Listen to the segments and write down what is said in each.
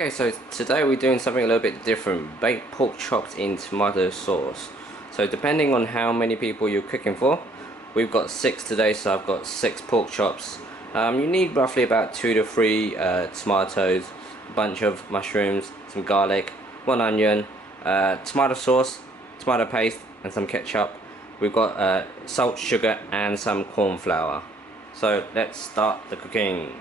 Okay, so today we're doing something a little bit different. Baked pork chops in tomato sauce. So depending on how many people you're cooking for, we've got 6 today, so I've got 6 pork chops. You need roughly about 2 to 3 tomatoes, a bunch of mushrooms, some garlic, 1 onion, tomato sauce, tomato paste, and some ketchup. We've got salt, sugar, and some corn flour. So let's start the cooking.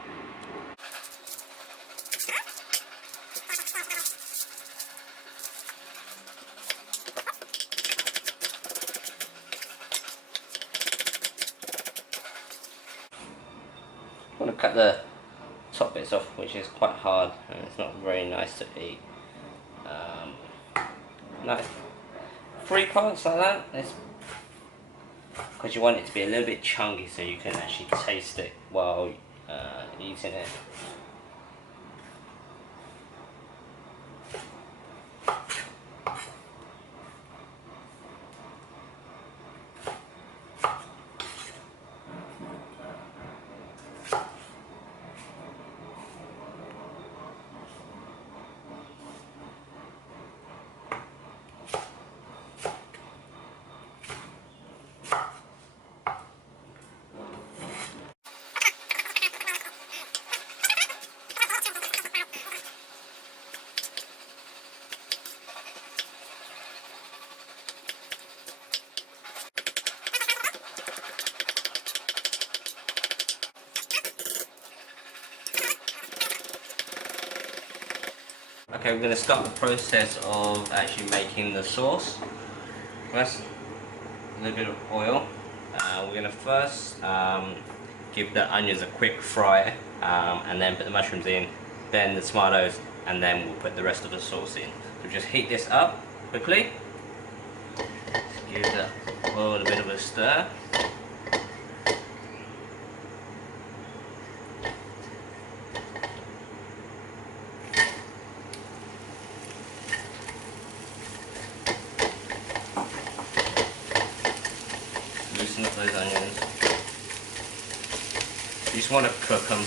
I want to cut the top bits off, which is quite hard and it's not very nice to eat. Nice 3 parts like that, because you want it to be a little bit chunky so you can actually taste it while eating it. Okay, we're going to start the process of actually making the sauce. First, a little bit of oil. We're going to first give the onions a quick fry, and then put the mushrooms in, then the tomatoes, and then we'll put the rest of the sauce in. So just heat this up quickly. Give the oil a bit of a stir. Loosen up those onions. You just want to cook them,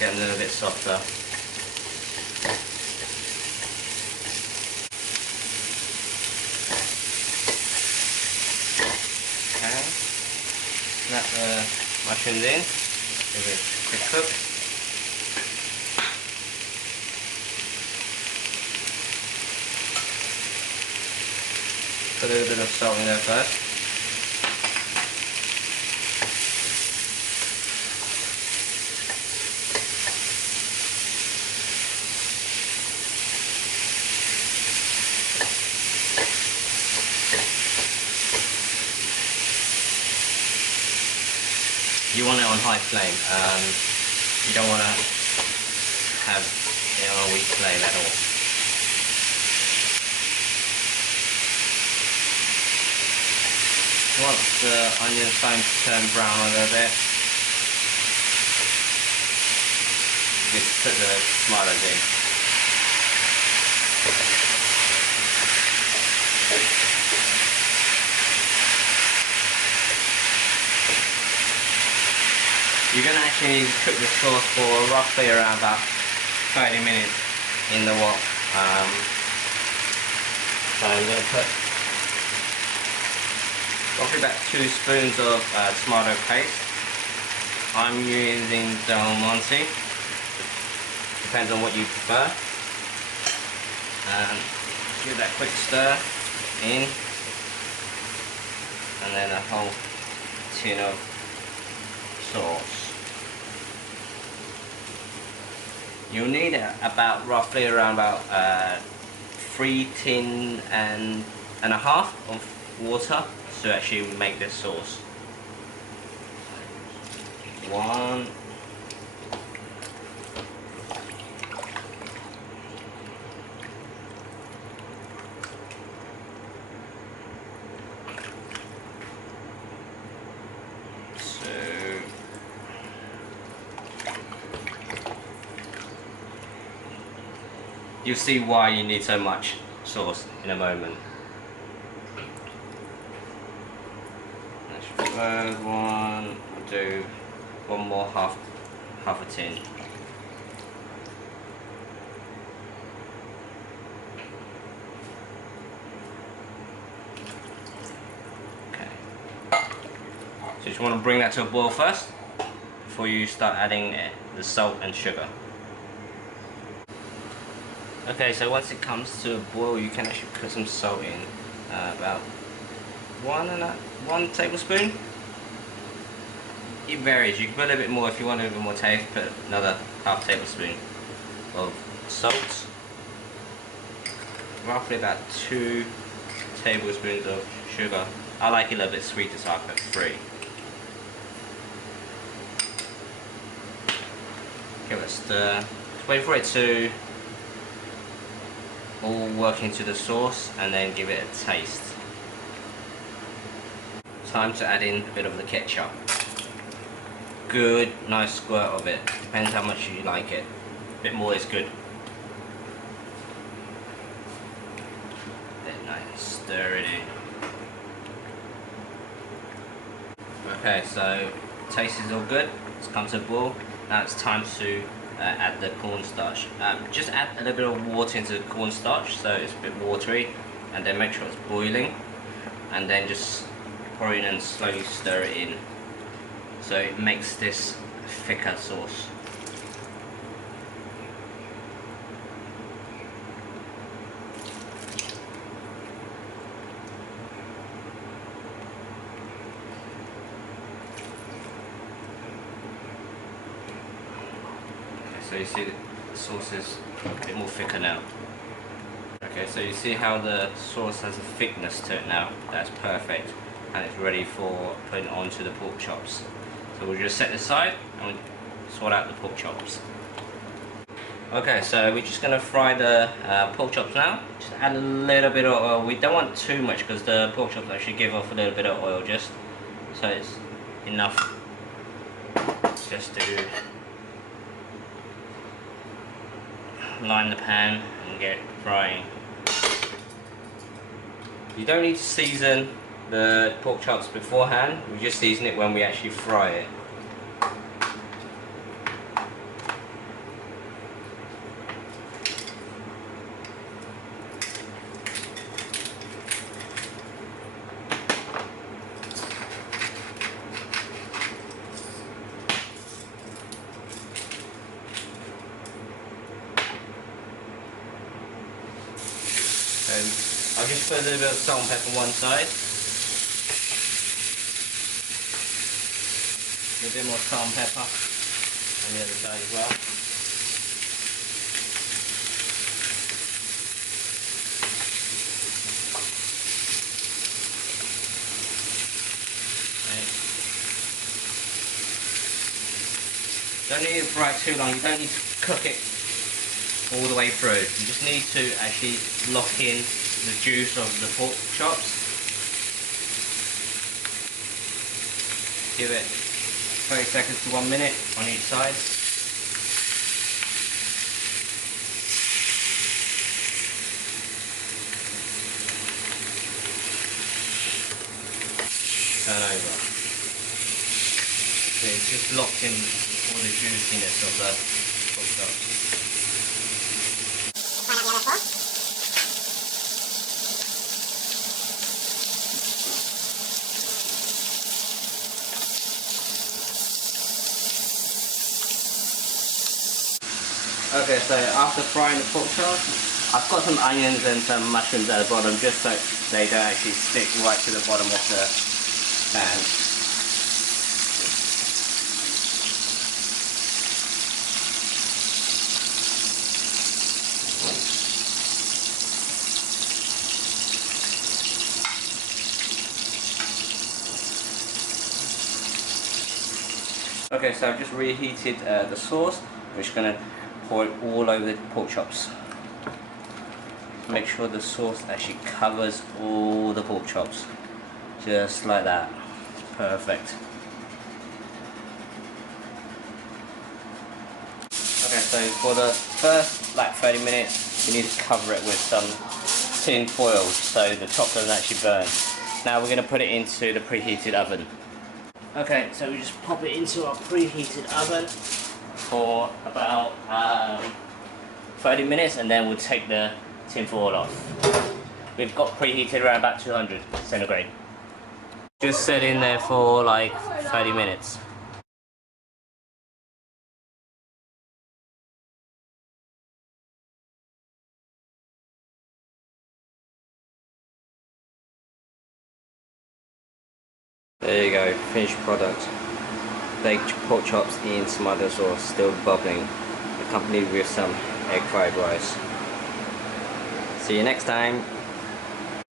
get them a little bit softer. Okay. Snap the mushrooms in, give it a quick cook. Put a little bit of salt in there first. You want it on high flame. You don't want to have it on a weak flame at all. Once the onions starting to turn brown a little bit, you can put the tomatoes in. You're going to actually need to cook the sauce for roughly around about 30 minutes in the wok. So I'm going to put roughly about 2 spoons of tomato paste. I'm using Del Monte. Depends on what you prefer. Give that quick stir in, and then a whole tin of sauce. You'll need about roughly around about 3 tin and a half of water to actually make this sauce. 1, 2, you'll see why you need so much sauce in a moment. Third one, we'll do one more half a tin. just want to bring that to a boil first before you start adding the salt and sugar. Okay, so once it comes to a boil, you can actually put some salt in, about one tablespoon. It varies. You can put a little bit more if you want a little bit more taste. Put another half tablespoon of salt. Roughly about 2 tablespoons of sugar. I like it a little bit sweeter, so I put 3. Give it a stir. Just wait for it to all work into the sauce and then give it a taste. Time to add in a bit of the ketchup. Good, nice squirt of it. Depends how much you like it. A bit more is good. Then nice, stir it in. Okay, so taste is all good. It's come to a boil. Now it's time to add the cornstarch. Just add a little bit of water into the cornstarch so it's a bit watery, and then make sure it's boiling, and then just pour it in and slowly stir it in so it makes this thicker sauce. So you see the sauce is a bit more thicker now. Okay, so you see how the sauce has a thickness to it now. That's perfect, and it's ready for putting onto the pork chops. So we'll just set this aside and we'll sort out the pork chops. Okay, so we're just going to fry the pork chops now. Just add a little bit of oil. We don't want too much because the pork chops actually give off a little bit of oil, just so it's enough just to line the pan and get it frying. You don't need to season the pork chops beforehand, we just season it when we actually fry it. I'll just put a little bit of salt and pepper on one side. A bit more salt and pepper on the other side as well. Okay. Don't need to fry it too long, you don't need to cook it all the way through. You just need to actually lock in the juice of the pork chops. Give it 30 seconds to 1 minute on each side. Turn over. So it's just locked in all the juiciness of the pork chops. Okay, so after frying the pork chops, I've got some onions and some mushrooms at the bottom just so they don't actually stick right to the bottom of the pan. Okay, so I've just reheated the sauce. We're just going to pour it all over the pork chops. Make sure the sauce actually covers all the pork chops. Just like that. Perfect. Okay, so for the first like 30 minutes, you need to cover it with some tin foil so the top doesn't actually burn. Now we're going to put it into the preheated oven. Okay, so we just pop it into our preheated oven for about 30 minutes and then we'll take the tin foil off. We've got preheated around about 200 centigrade. Just sit in there for like 30 minutes. There you go, finished product. Baked pork chops in tomato sauce, still bubbling, accompanied with some egg fried rice. See you next time.